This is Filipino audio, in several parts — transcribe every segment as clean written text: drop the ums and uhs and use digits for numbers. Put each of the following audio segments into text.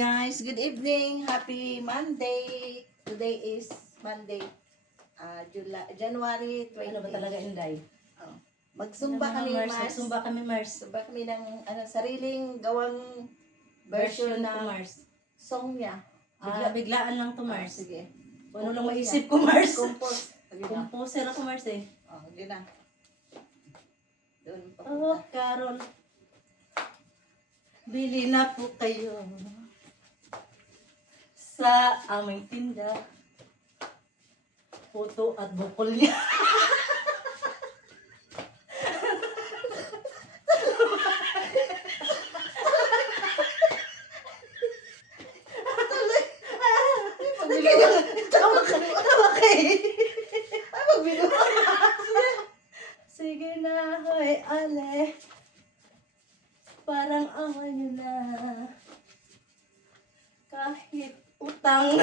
guys, good evening. Happy Monday. Today is Monday, January 20. Ano ba talaga, Inday? Oh. Magsumba Ano, kami, Mars? Mars. Magsumba kami, Mars. Sumba kami ng sariling gawang version Version ng ko, Mars. song niya. Biglaan lang to, Ah, Mars. sige. Ano lang Compose maisip yan. ko, Mars? Compose. Sige na. Composer ako, Mars eh. Oh, sige na. Doon Oh, papunta. Carol. Bili na po kayo sa aming tinda. Puto at bukol niya. Tawa ka eh. Ay, magbilo. Sige na, hoy, ale. Parang awan nyo na. Kahit utang.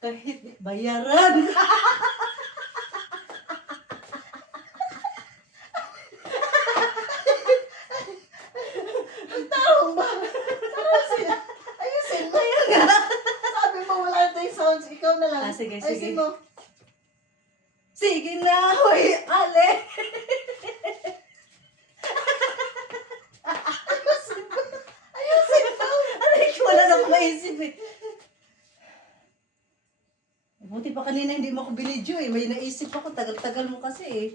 Kahit bayaran. Ang tarong ba? Ayusin mo. Sabi mo wala tayong sounds. Ikaw na lang. Sige, Ayusin sige. mo. Sige na, hoy, ale. Ayusin mo. Aray, wala na akong maisip eh. Buti pa kanina hindi mo ako binidyo eh. May naisip ako, tagal-tagal mo kasi eh.